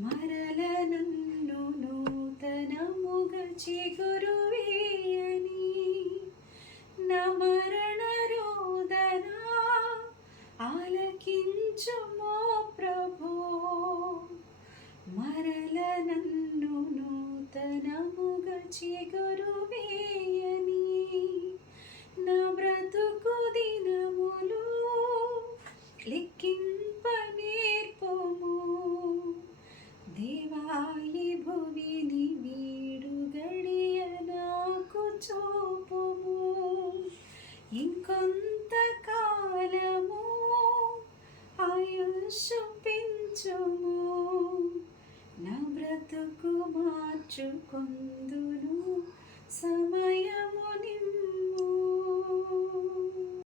మరల నన్ను నూతనముగ చిగురువేయని నా మరణ రోదనా ఆలకించుమో ప్రభో. మరల నన్ను నూతనముగ చిగురువేయని నా బ్రతుకు దినములు లిక్కించ ఆయుష్ నా బ్రతుకు మార్చుకొందును. సమయముని